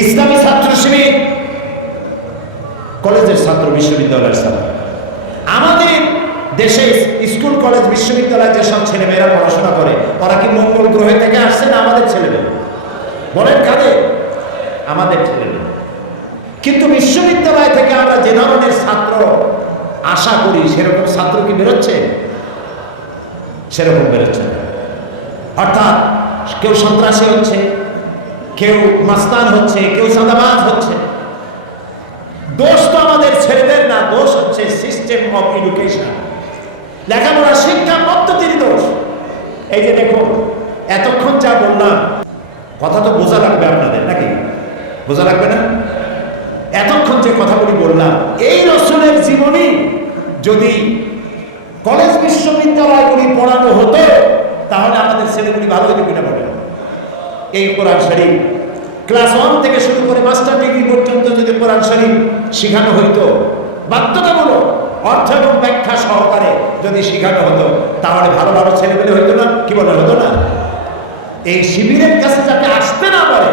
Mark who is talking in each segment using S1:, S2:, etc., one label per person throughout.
S1: ইসলামী ছাত্র শিবির, কলেজের ছাত্র বিশ্ববিদ্যালয়ের ছাত্র। আমাদের দেশে স্কুল, কলেজ বিশ্ববিদ্যালয়ে যেসব ছেলেমেয়েরা পড়াশোনা করে, ওরা কি মঙ্গল গ্রহে থেকে আসছে না আমাদের ছেলেমেয়ে? বলেন কাদের? আমাদের ছেলেমেয়ে। কিন্তু বিশ্ববিদ্যালয় থেকে আমরা যে ধরনের ছাত্র আশা করি, সেরকম ছাত্র কি বেরোচ্ছে? সেরকম বেরোচ্ছে অর্থাৎ কেউ সন্ত্রাসী হচ্ছে কেউ মাস্তান হচ্ছে, কেউ সাদাবাজ হচ্ছে। দোষ তো আমাদের ছেলেদের না, দোষ হচ্ছে সিস্টেম অফ এডুকেশন লেখাপড়া, শিক্ষা পদ্ধতির দোষ। এই যে দেখুন এতক্ষণ যা বললাম, কথা তো বোঝা লাগবে আপনাদের, নাকি? বোঝা লাগবে না? এতক্ষণ যে কথাগুলি বললাম, এই রসুলের জীবনী যদি কলেজ বিশ্ববিদ্যালয়গুলি পড়ানো হতো, তাহলে আমাদের ছেলেগুলি ভালো হতো কিনা বলেন? এই কোরআন শরীফ ক্লাস ওয়ান থেকে শুরু করে মাস্টার ডিগ্রি পর্যন্ত যদি কোরআন শরীফ শেখানো হইতো, বাধ্যতামূলক অর্থ এবং ব্যাখ্যা সহকারে যদি শেখানো হতো, তাহলে ভালো ভালো ছেলেমেলে হইতো না, কি বলে, হতো না? এই শিবিরের কাছে যাতে আসতে না পারে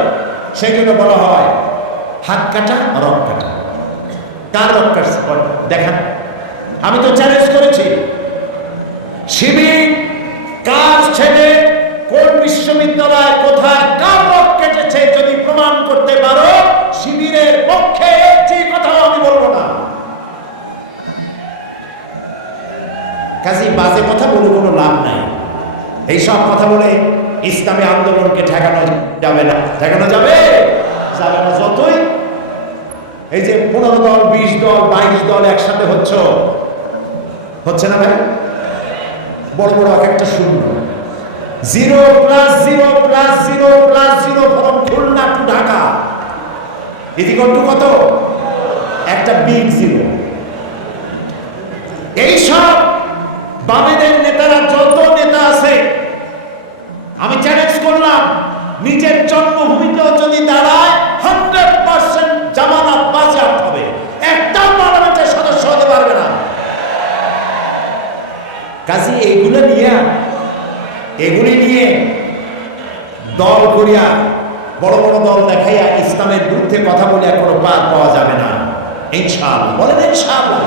S1: সেই জন্য বলা হয় হাত কাটা রক কাটা। কার রক কাটছে? দেখান। আমি তো চ্যালেঞ্জ করেছি। শিবির কার ছেলে কোন বিশ্ববিদ্যালয় কোথায়, কার করতে পারো, শিবিরের পক্ষে একটি কথাও আমি বলব না। কাজে, বাজে কথা বলে কোনো লাভ নাই। এই সব কথা বলে ইসলামী আন্দোলনকে ঠেকানো যাবে না। ঠেকানো যাবে? যাবে না। যতই এই যে পনেরো দল, বিশ দল, বাইশ দল একসাথে হচ্ছে হচ্ছে না ভাই? বড় বড় এক একটা শূন্য। Zero plus zero plus zero plus zero from Khulna to Dhaka. ইদিকল to কত? একটা বিগ জিরো। এইসব বামেদের নেতারা যত নেতা আছে আমি চ্যালেঞ্জ করলাম নিজের জন্মভূমিতেও যদি দাঁড়ায় হান্ড্রেড পার্সেন্ট জামানত বাজেয়াপ্ত হবে একটাও পার্লামেন্টের সদস্য হতে পারবে না কাজে এইগুলো নিয়ে এগুলি নিয়ে দল করিয়া, বড় বড় দল দেখাইয়া ইসলামের বিরুদ্ধে কথা বলিয়া কোনো পার পাওয়া যাবে না। ইনশাআল্লাহ। বলেন ইনশাআল্লাহ।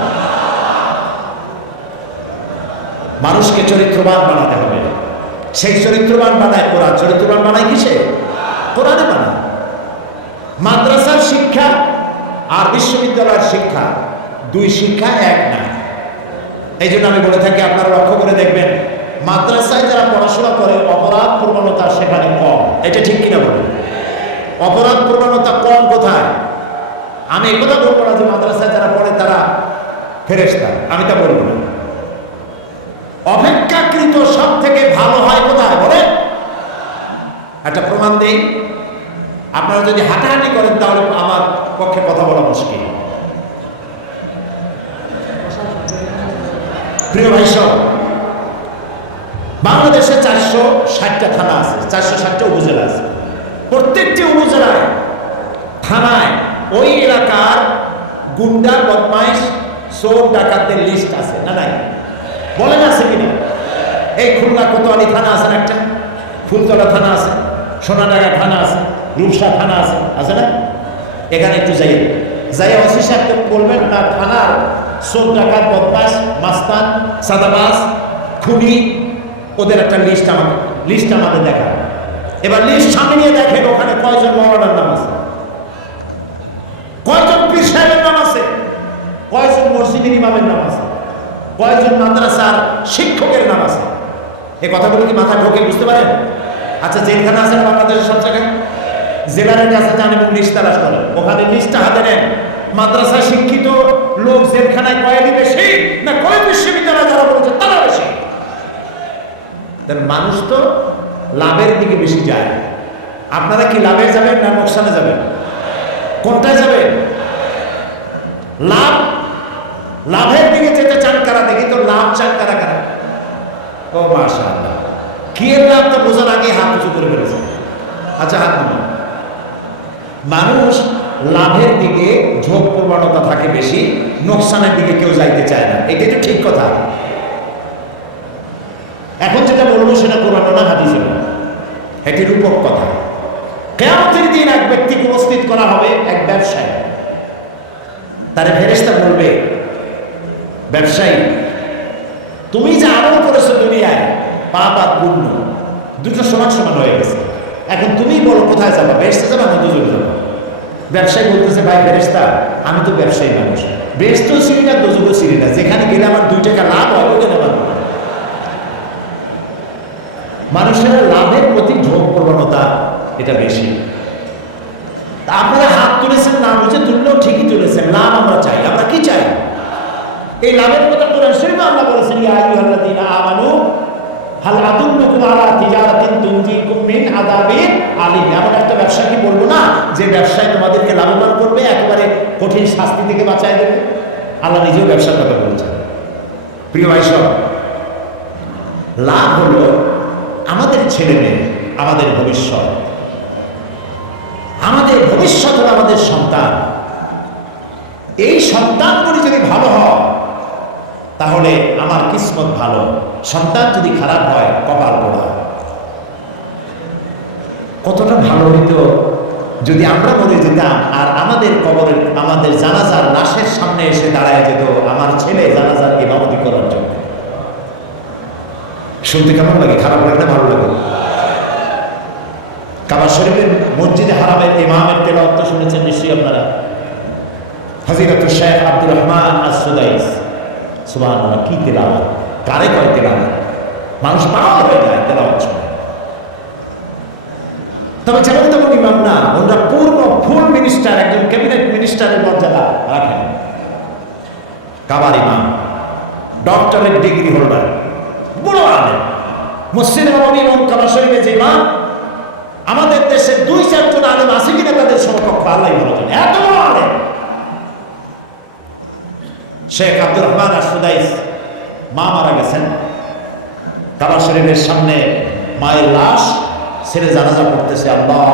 S1: মানুষকে চরিত্রবান বানাতে হবে। সেই চরিত্রবান বানায় কোরআন। চরিত্রবান বানায় কিসে? কোরআনে বানায়। মাদ্রাসার শিক্ষা আর বিশ্ববিদ্যালয়ের শিক্ষা, দুই শিক্ষা এক না এই জন্য আমি বলে থাকি, আপনারা লক্ষ্য করে দেখবেন মাদ্রাসায় যারা পড়াশোনা করে, অপরাধ প্রবণতা সেখানে কম। এটা ঠিক কিনা বলেন? অপরাধ প্রবণতা কম কোথায়? আমি একথা বলব না যে মাদ্রাসায় যারা পড়ে তারা ফেরেস্তা আমি তা বলব না। অপেক্ষাকৃত সব থেকে ভালো হয় কোথায় বলে একটা প্রমাণ দেই। আপনারা যদি হাঁটাহাঁটি করেন তাহলে আমার পক্ষে কথা বলা মুশকিল। প্রিয় ভাই সব বাংলাদেশে চারশো ষাটটা থানা আছে, চারশো ষাটটা উপজেলা আছে। প্রত্যেকটি উপজেলায়, থানায়, ওই এলাকার গুন্ডা, বদমাইশ, চোর, ডাকাতদের লিস্ট আছে, না নাই? বলেন আছে কিনা? এই খুলনা কোতোয়ালি থানা আছে না একটা? ফুলতলা থানা আছে, সোনাডাঙ্গা থানা আছে, রূপসা থানা আছে আছে না? এখানে একটু যাই যাই ওসি সাহেবকে বলবেন, না, থানার চোর, ডাকাত বদমাস মাস্তান সাদাবাস খুনি ওদের একটা লিস্ট আমাকে লিস্ট আমাদের দেখা। এবার লিস্ট সামনে নিয়ে দেখেন ওখানে কয়জন মৌলানার নাম আছে। কয়জন পীর সাহেবের নাম আছে? কয়জন মসজিদের ইমামের নাম আছে? কয়জন মাদ্রাসার শিক্ষকের নাম আছে? এ কথাগুলো কি মাথায় ঢোকে বুঝতে পারেন? আচ্ছা জেলখানা আছে বাংলাদেশের সব জায়গায়? জেলারের কাছে যান এবং লিস্ট তালাশ করেন। ওখানে লিস্টটা হাতে নেন। মাদ্রাসা শিক্ষিত লোক জেলখানায় কয়েদি বেশি না কয়েক বিশ্ববিদ্যালয় যারা বলেছে তারা বেশি তাহলে মানুষ তো লাভের দিকে বেশি যায়। আপনারা কি লাভে যাবেন না নোকসানে যাবেন? কোনটায় যাবেন? লাভ, লাভের দিকে যেতে চান কারা? দেখি তো লাভ চান কারা কারা? ও মাশা কি এর লাভ তো বোঝার আগে হাত উঁচু করে ফেলেছে। আচ্ছা হাত মানুষ লাভের দিকে ঝোঁক প্রবণতা থাকে বেশি, নোকসানের দিকে কেউ যাইতে চায় না। এটাই তো ঠিক কথা। বলব সেটা কোরআন না, হাদিসে এটি রূপক কথা। কেমতের দিন এক ব্যক্তিকে উপস্থিত করা তারে ফেরেস্তা বলবে, ব্যবসায়ী, তুমি যে আমল করেছ দুনিয়ায়, পাপ আর পুণ্য, দুটো সমান সমান হয়ে গেছে। এখন তুমি বলো, কোথায় যাবা? বেসতে যাবা না দুজনে যাবা? ব্যবসায়ী বলতেছে, ভাই ফেরেস্তা আমি তো ব্যবসায়ী মানুষ। বেসতেও চিনি না, দুজনও চিনি না। যেখানে গেলে আমার দুই টাকা লাভ হয় ওখানে আমার মানুষের লাভের প্রতি ঝোঁক প্রবণতা এটা বেশি। আপনারা হাত তুলেছেন, না বুঝে তুললেও ঠিকই তুলেছেন, লাভ আমরা চাই। আমরা কি চাই? এই লাভের কথা কোরআন শরীফে আল্লাহ বলেছেন, ইয়া আইয়ুহাল্লাযীনা আমানু, হাল আদুল্লুকুম আলা তিজারাতিন তুনজিকুম মিন আযাবিন আলিম। এমন একটা ব্যবসা কি বলব না, যে ব্যবসায় তোমাদেরকে লাভবান করবে, একেবারে কঠিন শাস্তি থেকে বাঁচায় দেবে। আল্লাহ নিজেও ব্যবসার কথা বলছেন। প্রিয় ভাই সব, লাভ হলো আমাদের ছেলে মেয়ে, আমাদের ভবিষ্যৎ। আমাদের ভবিষ্যৎ হলো আমাদের সন্তান। এই সন্তানগুলি যদি ভালো হয়, তাহলে আমার কিসমত ভালো। সন্তান যদি খারাপ হয়, কপাল পোড়া। কতটা ভালো হইতো যদি আমরা মরে যেতাম আর আমাদের কবরের, আমাদের জানাজার লাশের সামনে এসে দাঁড়ায় যেত, আমার ছেলে জানাজার জন্য শুনতে কেমন লাগে, খারাপ লাগে ভালো লাগে? কাবা শরীফের মসজিদে হারামের ইমামের তেলাওয়াত তো শুনেছেন নিশ্চয়ই আপনারা। হযরত শেখ আব্দুর রহমান আস-সুদাইস। সুবহানাল্লাহ, কি তেলাওয়াত? কারে কয় তেলাওয়াত? মানুষ পাগল হয়ে যায় তেলাওয়াত তবে যেমন তেমন ইমাম না, ওনারা পূর্ণ ফুল মিনিস্টার একজন ক্যাবিনেট মিনিস্টারের মর্যাদা রাখেন। কাবার ইমাম ডক্টরেট ডিগ্রি হোল্ডার যে আমাদের দেশে দুই চারজন আলেম আছে কিনা তাদের সমকক্ষ আল্লাহ এত আলেম। শেখ আব্দুর রহমান আসুদাইস মা মারা গেছেন। কাবা শরীফের সামনে মায়ের লাশ ছেড়ে জানাজা করতেছে, আল্লাহ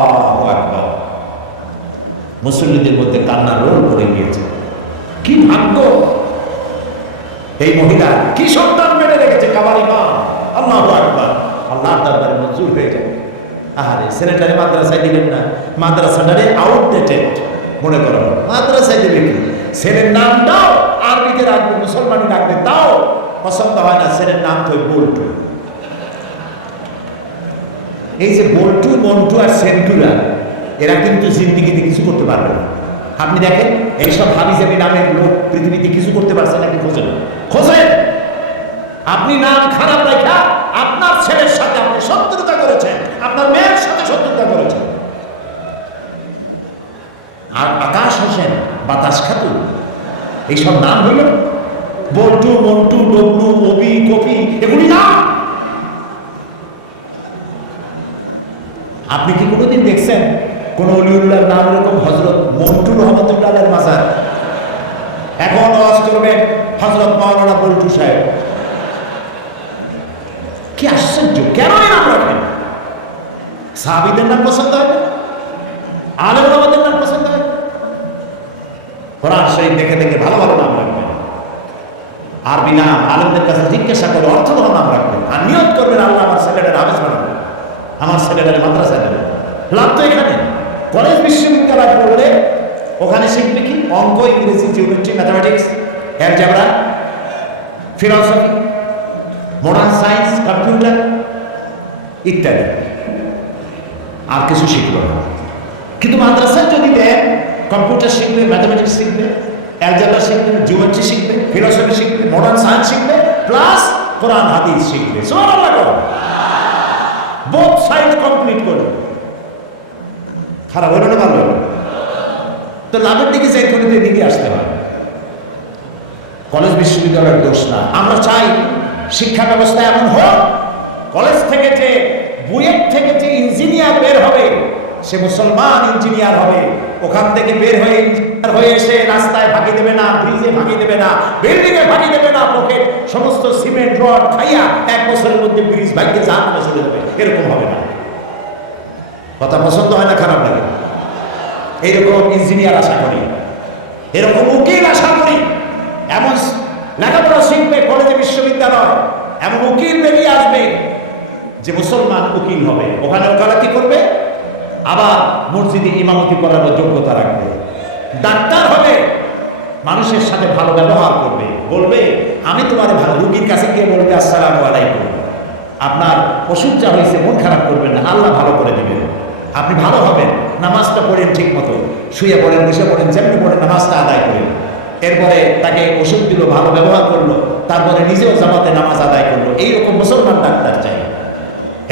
S1: আকবার। মুসল্লিদের মধ্যে কান্নার রোল পড়ে গিয়েছে। কি ভাগ্য! এই মহিলা কি সন্তান মেনে রেখেছে কাবারি মা আল্লাহ আকবার। আল্লাহ দরবারে মঞ্জুর হয়ে যাবে। আহারে ছেলেটারে মাদ্রাসায় দিলেন না। মাদ্রাসাটারে আউটডেটেড মনে করো, মাদ্রাসায় দেবে কি নাম দাও, আরবিতে রাখবে মুসলমানি রাখবে তাও পছন্দ হয় না ছেলের নাম তো বল্টু। এই যে বল্টু, মন্টু আর সেন্টুরা, এরা কিন্তু জিন্দিগিতে কিছু করতে পারবে না। আপনি দেখেন, এইসব হাবিজাবি নামের লোক পৃথিবীতে কিছু করতে পারছে নাকি খোঁজেন? খোঁজেন! আপনি নাম খারাপ রেখা আপনার ছেলের সাথে আপনি শত্রুতা করেছেন, আপনার মেয়ের সাথে শত্রুতা করেছেন। আর আকাশ হোসেন, বাতাস খাতুন এইসব নাম হইল Boltu, Montu, W, Obi, copy, এগুলি নাম আপনি কি কোনোদিন দেখছেন কোন অলিউল্লাহর নাম এরকম হজরত মন্টু রহমতুল্লাহের মাজার? এখন আওয়াজ করবেন হজরত মাওলানা বল্টু সাহেব। কি আশ্চর্য? কেন এই নাম রাখেন সাহাবিদের নাম পছন্দ হয় না? আলেম আমাদের নাম পছন্দ হয়? কোরআন শরীফ দেখে দেখে ভালো ভালো নাম রাখবেন। আরবি নাম আলেমদের কাছে জিজ্ঞাসা করে অর্থবহ নাম রাখবেন। আর নিয়ত করবেন, আল্লাহ আমার ছেলেটার হাফেজ বানাবেন আমার ছেলেটারে মাদ্রাসায় দেবেন লাভ তো এখানে। কলেজ বিশ্ববিদ্যালয় পড়লে ওখানে শিখবে কি? অঙ্ক, ইংরেজি geometry mathematics algebra philosophy modern science computer ইত্যাদি। আর কিছু শিখবে না। কিন্তু মাদ্রাসায় যদি দেন কম্পিউটার শিখবে ম্যাথামেটিক্স শিখবে অ্যালজেব্রা শিখবে জিওমেট্রি শিখবে ফিলসফি শিখবে মডার্ন সায়েন্স শিখবে প্লাস কোরআন, হাদিস শিখবে। সুবহানাল্লাহ করো বোথ সাইড কমপ্লিট করবে খারাপ হলো না ভালো তো লাভের দিকে যাই করে দিকে আসতে হয়। কলেজ, বিশ্ববিদ্যালয়ের দোষ না। আমরা চাই শিক্ষা ব্যবস্থা এমন হোক, কলেজ থেকে যে বুয়েট থেকে যে ইঞ্জিনিয়ার বের হবে, সে মুসলমান ইঞ্জিনিয়ার হবে। ওখান থেকে বের হয়ে ইঞ্জিনিয়ার হয়ে এসে রাস্তায় ফাঁকি দেবে না, ব্রিজে ফাঁকি দেবে না বিল্ডিং এ ফাঁকি দেবে না, পকেট সমস্ত সিমেন্ট, রড খাইয়া এক বছরের মধ্যে ব্রিজ ভাগ্যে জান চলে যাবে। এরকম হবে না। কথা পছন্দ হয় না, খারাপ লাগে। এইরকম ইঞ্জিনিয়ার আশা করি। এরকম উকিল আশা করি। এমন লেখাপড়া শিখবে, কলেজে বিশ্ববিদ্যালয়। এমন উকিল বেরিয়ে আসবে যে মুসলমান উকিল হবে। ওখানে ওকালাতি করবে? আবার মসজিদে ইমামতি করার যোগ্যতা রাখবে। ডাক্তার হবে, মানুষের সাথে ভালো ব্যবহার করবে। বলবে, আমি তোমার ভালো রুগীর কাছে গিয়ে বলবে, আসসালাম আলাইকুম। আপনার ওষুধ যা হয়েছে, মন খারাপ করবেন না, আল্লাহ ভালো করে দেবেন। আপনি ভালো হবেন, নামাজটা পড়েন ঠিক মতো শুয়ে পড়েন, বসে পড়েন, যেমনি পড়েন, নামাজটা আদায় করেন। এরপরে তাকে ওষুধ দিল, ভালো ব্যবহার করল, তারপরে নিজেও জামাতে নামাজ আদায় করল। এইরকম মুসলমান ডাক্তার চাই।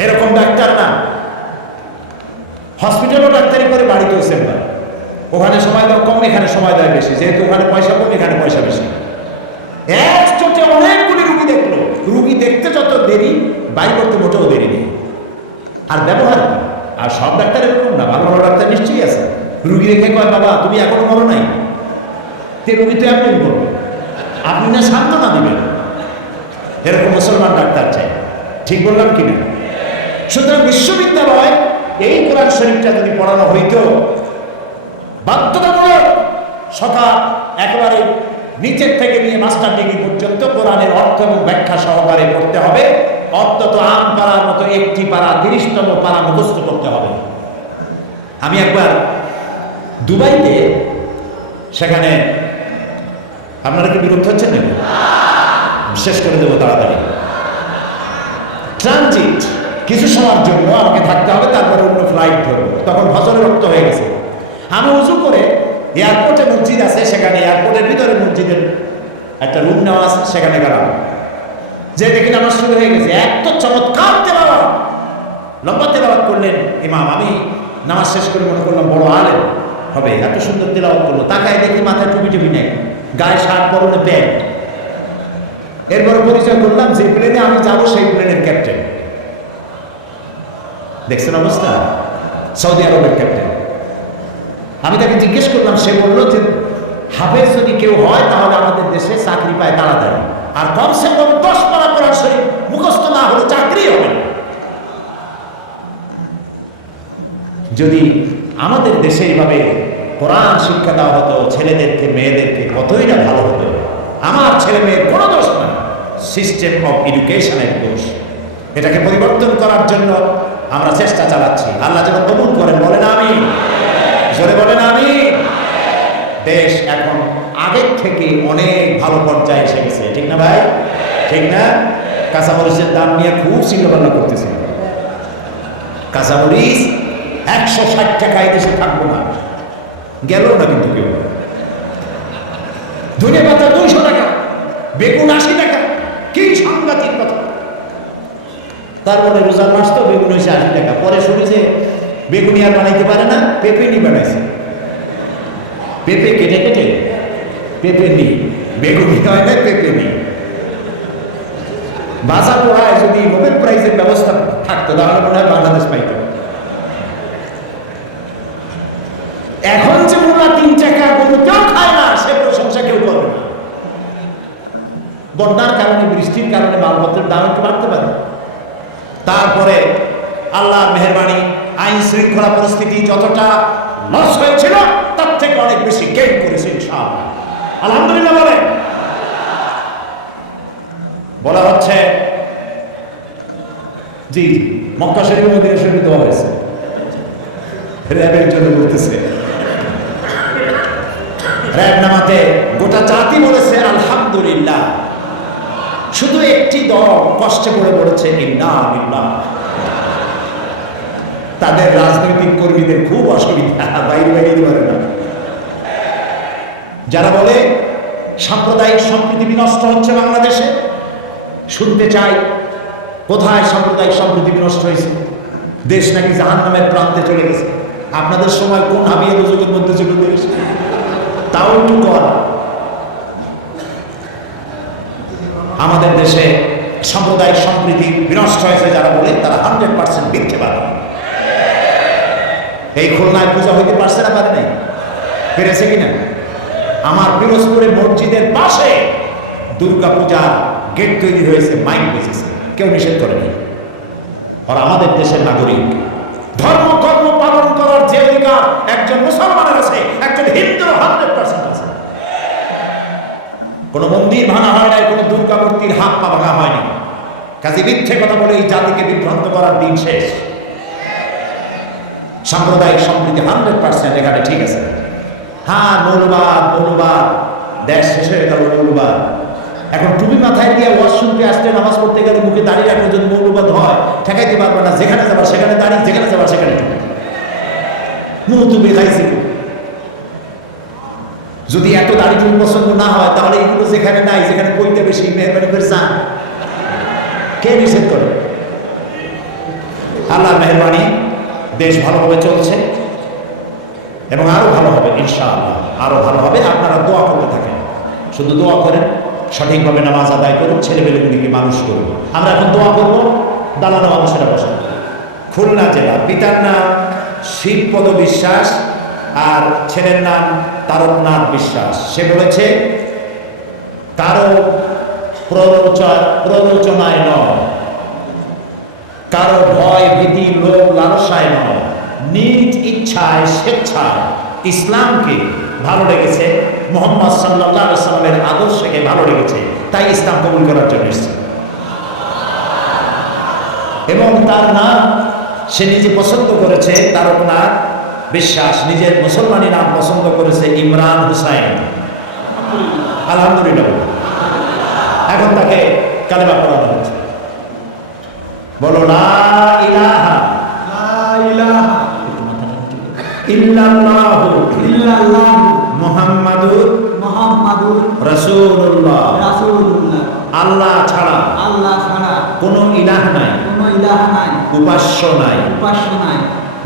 S1: এরকম ডাক্তার না। হসপিটালও ডাক্তারি করে, বাড়িতেও সেম্বার ওখানে সময় দেওয়া কম এখানে সময় দেয় বেশি। যেহেতু ওখানে পয়সা কম, এখানে পয়সা বেশি। এক চোখে অনেকগুলি রুগী দেখল। রুগী দেখতে যত দেরি, বাই করতে মোটেও দেরি নেই। আর ব্যবহার আর সব ডাক্তার এরকম না, ভালো ভালো ডাক্তার নিশ্চয়ই আছে। রুগী রেখে কয়, বাবা, তুমি এখনও মরো নাই? তে রুগী তো এমনি করবে। আপনি না সান্ত্বনা দিবেন। এরকম মুসলমান ডাক্তার চাই। ঠিক বললাম কিনা? সুতরাং বিশ্ববিদ্যালয়, এই কোরআন শরীফটা যদি পড়ানো হইতো, বাধ্যতামূলক সকাল একেবারে নিচের থেকে নিয়ে মাস্টার ডিগ্রি পর্যন্ত কোরআনের অর্থ এবং ব্যাখ্যা সহকারে পড়তে হবে। অন্তত আম পাড়ার মতো একটি পাড়া, তিরিশতম পাড়া মুখস্থ করতে হবে। আমি একবার দুবাইতে সেখানে আপনারা কি বিরক্ত হচ্ছেন শেষ করে দেবো তাড়াতাড়ি। ট্রানজিট, কিছু সময়ের জন্য আমাকে থাকতে হবে, তারপরে অন্য ফ্লাইট ধরবো। তখন ভজরে রক্ত হয়ে গেছে। আমি উজু করে এয়ারপোর্টে মসজিদ আছে, সেখানে এয়ারপোর্টের ভিতরে মসজিদের একটা রুম নেওয়া আছে, সেখানে গেলাম। যে দেখি নামাজ শুরু হয়ে গেছে, এত চমৎকার তেলাওয়াত। লম্বা তেলাওয়াত করলেন ইমাম। আমি নামাজ শেষ করে মনে করলাম, বড় আলেন হবে, এত সুন্দর তেলাওয়াত করল। তাকায় দেখি মাথায় টুপি টুপি নেই। গায়ে শার্ট পরনে প্যান্ট এরপরে পরিচয় করলাম যে প্লেনে আমি যাব সেই প্লেনের ক্যাপ্টেন দেখছেন অবস্থা? সৌদি আরবের ক্যাপ্টেন আমি তাকে জিজ্ঞেস করলাম, সে বলল যে, হাফেজ যদি কেউ হয় তাহলে আমাদের দেশে চাকরি পায় তাড়াতাড়ি। আর কমসে কম দশ পারা করার শরীর মুখস্থ না হলে চাকরি হবে যদি আমাদের দেশে এইভাবে কোরআন শিক্ষা দেওয়া হতো, ছেলেদেরকে, মেয়েদেরকে কতই না ভালো হতো। আমার ছেলে মেয়ের কোনো দোষ না সিস্টেম অফ এডুকেশনের দোষ। এটাকে পরিবর্তন করার জন্য আমরা চেষ্টা চালাচ্ছি। আল্লাহ যেন কবুল করেন। বলেন আমি জোরে বলেন আমি দেশ এখন আগের থেকে অনেক ভালো পর্যায়ে এসে গেছে। ঠিক না ভাই? ঠিক না? কাঁচামরিচের দাম নিয়ে খুব চিন্তাভাবনা করতেছি। কাঁচামরিচ একশো ষাট টাকা এই দেশে থাকব না। গেল না কিন্তু কেউ? ধনে পাতা দুইশো টাকা, বেগুন আশি টাকা, কি সাংঘাতিক কথা। তারপরে রোজার মাস তো বেগুন হয়েছে আশি টাকা। পরে শুনেছে বেগুনি আর বানাইতে পারে না, পেঁপেনি বানাইছে। পেঁপে কেটে কেটে পেঁপে নি বেগুনি হয় না পেঁপে নি ভাষা পড়ায় যদি নোবেল প্রাইজের ব্যবস্থা থাকতো, তাহলে মনে হয় বাংলাদেশ পাইত এখন যে মোলা তিন টাকা গরু খায় না, সে প্রশংসা কেউ না। বন্যার কারণে, বৃষ্টির কারণে, মালপত্রের দাম একটু বাড়তে পারে। তারপরে আল্লাহর মেহরবানি, আইন শৃঙ্খলা পরিস্থিতি যতটা লস হয়েছিল, তার থেকে অনেক বেশি গেইন করেছে ইনশাআল্লাহ। আলহামদুলিল্লাহ বলে। বলা হচ্ছে, জি, মক্কা শরীফ মদিনা শরীফ দেওয়া হয়েছে। র্যাবের জন্য বলতেছে। র্যাব নামাতে গোটা জাতি বলেছে, আলহামদুলিল্লাহ। শুধু একটি দল কষ্টে ইন্না তাদের রাজনৈতিক কর্মীদের খুব অসুবিধা, বাইরে বাইরে পারে না। যারা বলে, সাম্প্রদায়িক সম্প্রীতি বিনষ্ট হচ্ছে বাংলাদেশে। শুনতে চাই, কোথায় সাম্প্রদায়িক সম্প্রীতি বিনষ্ট হয়েছে? দেশ নাকি জাহান নামের প্রান্তে চলে গেছে? আপনাদের সময় কোন হাবিয়ে দুযোগের মধ্যে ছিল দেশ? তাও একটু কর। আমাদের দেশে সাম্প্রদায়িক সম্প্রীতি বিনষ্ট হয়েছে যারা বলে তারা হান্ড্রেড পার্সেন্ট মিথ্যে পারে এই খুলনায় পূজা হইতে পারছে না পারে নাই? পেরেছে কিনা? আমার পিরোজপুরে মসজিদের পাশে দুর্গা পূজার গেট তৈরি হয়েছে, মাইক বেঁচেছে কেউ নিষেধ করেনি। আর আমাদের দেশের নাগরিক ধর্ম পালন করার যে অধিকার একজন মুসলমানের আছে, একজন হিন্দুর হান্ড্রেড পার্সেন্ট আছে। কোন মন্দির ভাঙা হয় নাই, কোন দুর্গা মূর্তির হাত পা ভাঙা হয়নি। কাজে মিথ্যে কথা বলে এই জাতিকে বিভ্রান্ত করার দিন শেষ। সাম্প্রদায়িক সম্প্রীতি হান্ড্রেড পার্সেন্ট এখানে ঠিক আছে। হ্যাঁ মৌলবাদ মৌলবাদ, দেশ শেষ হয়ে গেল মৌলবাদ। এখন টুপি মাথায় দিয়ে ওয়াজ শুনতে আসতে নামাজ পড়তে গেলে মুখে দাঁড়িয়ে রাখলে যদি মৌলবাদ হয়, ঠেকাইতে পারবে না, যেখানে যাবার সেখানে দাঁড়িয়ে যেখানে যাবার সেখানে যদি এত দাড়ি টুপি পছন্দ না হয়, তাহলে এগুলো যেখানে নাই, যেখানে বইতে বেশি মেহরবানি করে যান। কে নিষেধ করে? আল্লাহ মেহরবানি দেশ ভালোভাবে চলছে এবং আরও ভালো হবে, ইনশাআল্লাহ। আরও ভালো হবে, আপনারা দোয়া করতে থাকেন। শুধু দোয়া করেন, সঠিকভাবে নামাজ আদায় করুন ছেলেমেয়েগুলিকে মানুষ করুন। আমরা এখন দোয়া করব দালানো মানুষেরা বসেন। খুলনা জেলা পিতার শিবপদ বিশ্বাস আর ছেলের নাম তারকনাথ বিশ্বাস। সে বলেছে, কারও প্ররোচনা প্ররোচনায় নয়। কারও ভয়, ভীতি, লোভ, লালসায় নয়। নিজ ইচ্ছায়, স্বেচ্ছায় ইসলামকে ভালো লেগেছে। মোহাম্মদ সাল্লাহ আদর্শকে ভালো লেগেছে। তাই ইসলাম কবুল করার জন্য এবং তার নাম সে নিজে পছন্দ করেছে তারকনাথ বিশ্বাস নিজের মুসলমানি নাম পছন্দ করেছে ইমরান হুসাইন। আলহামদুলিল্লাহ। এখন তাকে কালেমা পড়ানো হচ্ছে। বলো লা ইলাহা ইল্লাল্লাহু মুহাম্মাদুর রাসূলুল্লাহ। আল্লাহ ছাড়া কোনো ইলাহ নাই। উপাস্য নাই।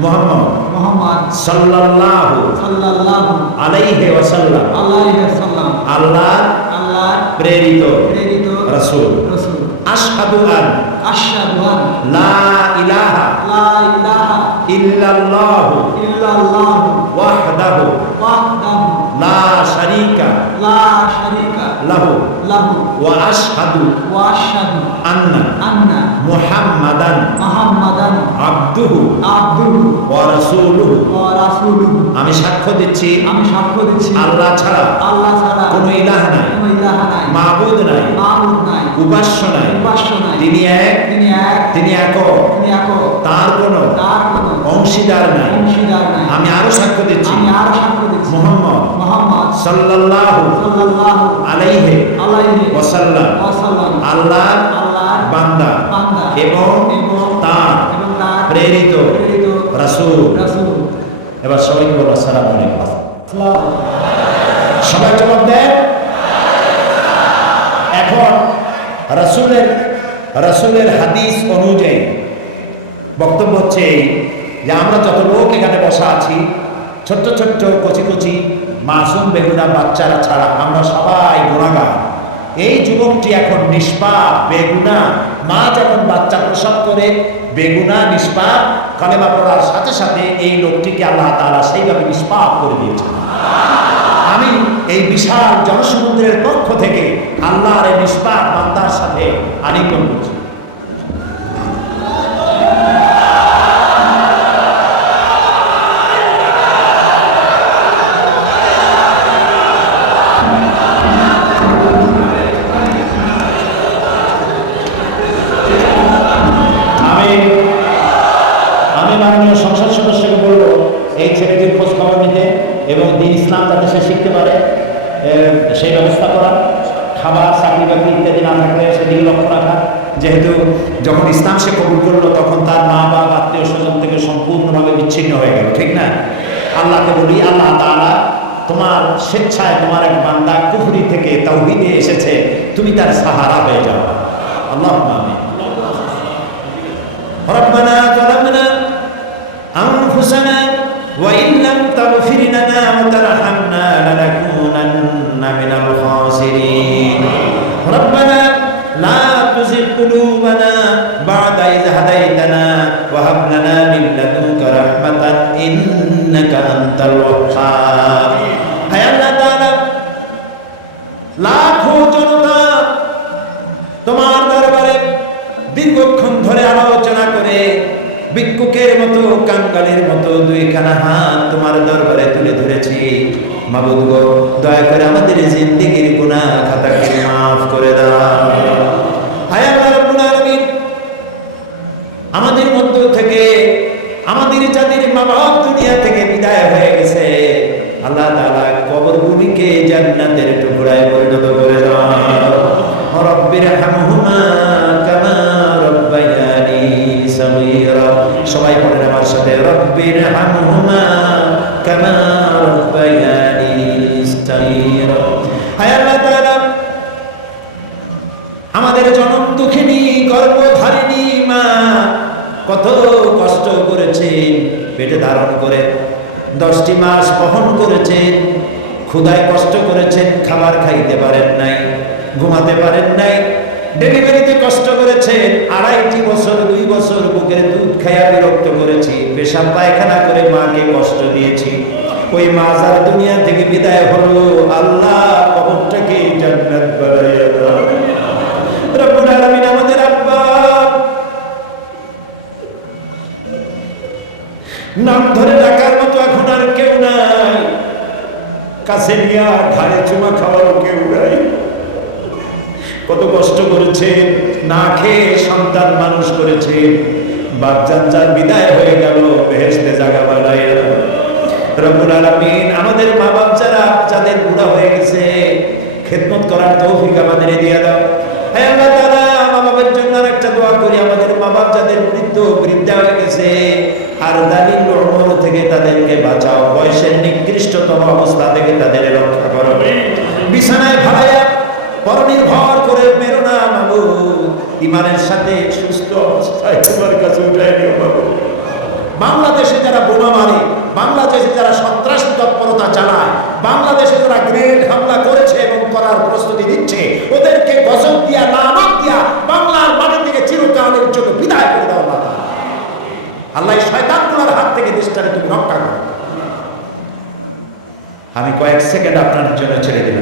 S1: মুহাম্মদ সাল্লাল্লাহু আলাইহি ওয়াসাল্লাম। আল্লাহ আল্লাহ প্রেরিত প্রেরিত রাসূল। আশহাদু আন লা ইলাহা ইল্লাল্লাহু ওয়াহদাহু লা শারীকা লাহু ওয়া আশহাদু আন্না। মুহাম্মাদান আবদুহু ওয়া রাসূলুহু আমি সাক্ষ্য দিচ্ছি
S2: আমি সাক্ষ্য দিচ্ছি
S1: আল্লাহ ছাড়া
S2: আল্লাহ ছাড়া
S1: কোনো ইলাহ নাই
S2: কোনো ইলাহ নাই
S1: মাবুদ নাই
S2: মাবুদ নাই
S1: উপাস্য নাই
S2: উপাস্য নাই।
S1: তিনি এক
S2: তিনি এক
S1: তিনি একক
S2: তিনি একক
S1: তার কোনো
S2: তার কোনো
S1: অংশীদার নাই।
S2: অংশীদার নাই।
S1: আমি আরও সাক্ষ্য দিচ্ছি।
S2: আমি আরও সাক্ষ্য দিচ্ছি।
S1: মুহাম্মদ
S2: মুহাম্মদ
S1: সাল্লাল্লাহু
S2: সাল্লাল্লাহু
S1: আলাইহি
S2: আলাইহি
S1: ওয়াসাল্লাম।
S2: ওয়াসাল্লাম।
S1: আল্লাহ বান্দা এবং তার প্রেরিত রাসূল। এবার সবাইকে বলো আসসালামু আলাইকুম। সবাই জবাব দেন। এখন রাসূলের রাসূলের হাদিস অনুযায়ী বক্তব্য হচ্ছে এই যে আমরা যত লোক এখানে বসা আছি ছোট্ট ছোট্ট কচি কচি মাসুম বেগুনা বাচ্চারা ছাড়া আমরা সবাই গুণাগার। এই যুবকটি এখন নিষ্পাপ, বেগুনা। মা যখন বাচ্চা প্রসব করে, বেগুনা, নিষ্পাপ, কালেমা পড়ার সাথে সাথে এই লোকটিকে আল্লাহ তাআলা সেইভাবে নিষ্পাপ করে দিয়েছেন। আমি এই বিশাল জনসমুদ্রের পক্ষ থেকে আল্লাহর এই নিষ্পাপ বান্দার সাথে আলিঙ্গন করছি। যখন ইসলাম সে কবুল করলো তখন তার মা বাবা আত্মীয় স্বজন থেকে সম্পূর্ণভাবে বিচ্ছিন্ন হয়ে গেল ঠিক না আল্লাহকে বলি আল্লাহ তাআলা তোমার স্বেচ্ছায় তোমার এক বান্দা কুফরি থেকে তাওহীদে এসেছে তুমি তার সাহারা হয়ে যাও আল্লাহ আমিন ربنا ظلمنا أنفسنا وإن لم تغفر لنا وترحمنا لنكونن من الخاسرين ধরে আলোচনা করে ভিক্ষুকের মতো, কাঙ্গালের মতো দুইখানা হাত তোমার দরবারে তুলে ধরেছি। মাবুদ গো, দয়া করে আমাদের জিন্দিগির গুনাহ খাতাকে মাফ করে দাও। আমাদের মধ্য থেকে, আমাদের জাতির বাপ দুনিয়া থেকে বিদায় হয়ে গেছে। আল্লাহ তাআলা কবরগুলিকে জান্নাতের টুকরো গুড়ায় পরিণত করে দাও। রব্বির হামহুমা সাথে রব্বির হামহুমা কামা রব্বায়ানি সগীরা আমাদের জনম দুঃখিনী, গর্ভধারিণী মা কত কষ্ট করেছেন, পেটে ধারণ করে দশটি মাস বহন করেছেন ক্ষুদায় কষ্ট করেছেন, খাবার খাইতে পারেন নাই, ঘুমাতে পারেন নাই ডেলিভারিতে কষ্ট করেছেন আড়াইটি বছর, দুই বছর বুকের দুধ খাইয়া বিরক্ত করেছি, পেশাব পায়খানা করে মাকে কষ্ট দিয়েছি। ওই মা যার দুনিয়া থেকে বিদায় হলো, আল্লাহ কবরটাকে জান্নাত বানাইয়া দাও। রব্বুল আলামিন আমাদের আব্বা, নাম ধরে ডাকার মতো এখন আর কেউ নাই। কাছে নিয়ে ঘাড়ে চুমা খাওয়ারও কেউ নাই। কত কষ্ট করেছেন না খেয়ে সন্তান মানুষ করেছেন বাচ্চার বিদায় হয়ে গেল বানায় রব্বুল আলামিন আমাদের মা যাদের বুড়া হয়ে গেছে, খেদমত করার তৌফিক আমাদের দাও। হ্যাঁ মা বাবার জন্য একটা দোয়া করি, আমাদের মা বাপ যাদের বৃদ্ধ হয়ে গেছে, আর থেকে তাদেরকে বাঁচাও। বয়সের নিকৃষ্টতম অবস্থা থেকে তাদের রক্ষা করো। বিছানায় ভাড়ায়া পরনির্ভর করে মেরো না মাবুদ ইমানের সাথে সুস্থ অবস্থায় তোমার কাছে উঠাই নিও বাবু বাংলাদেশে যারা বোমা মারে, বাংলাদেশে যারা সন্ত্রাস তৎপরতা চালায়, বাংলাদেশে যারা গ্রেনেড হামলা করেছে এবং করার প্রস্তুতি দিচ্ছে ওদেরকে গজব দিয়া, লানত দিয়া বাংলার মাটি থেকে চিরকালের জন্য বিদায় করে দেওয়া তাআলা। আল্লাহ শয়তানগুলোর হাত থেকে দেশটারে তুমি রক্ষা করো। আমি কয়েক সেকেন্ড আপনার জন্য ছেড়ে দিলাম।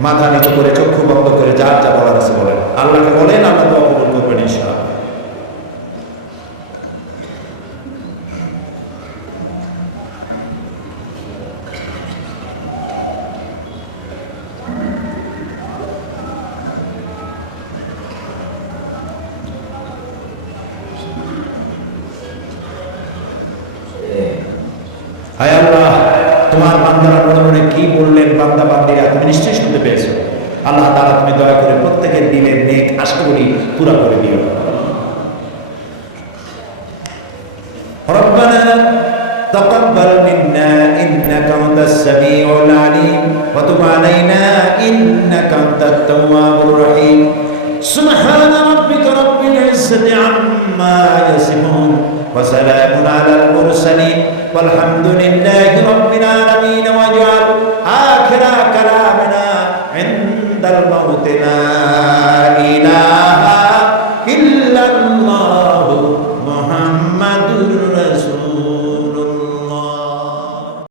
S1: মাথা নিচু করে চক্ষু বন্ধ করে যার যা বলার আছে বলেন। আল্লাহকে বলেন আল্লাহ বললেন বান্দা বান্দিরা তুমি নিশ্চয়ই শুনতে পেয়েছো আল্লাহ তাআলা তুমি দয়া করে প্রত্যেকের দিলের নেক আশাগুলি পুরা করে দিও ربنا تقبل منا إنك أنت السميع العليم وتب علينا إنك أنت التواب الرحيم سبحان ربك رب العزة عما يصفون وسلام على المرسلين والحمد لله رب العالمين واجعل آخر كلامنا عند الموت لا إله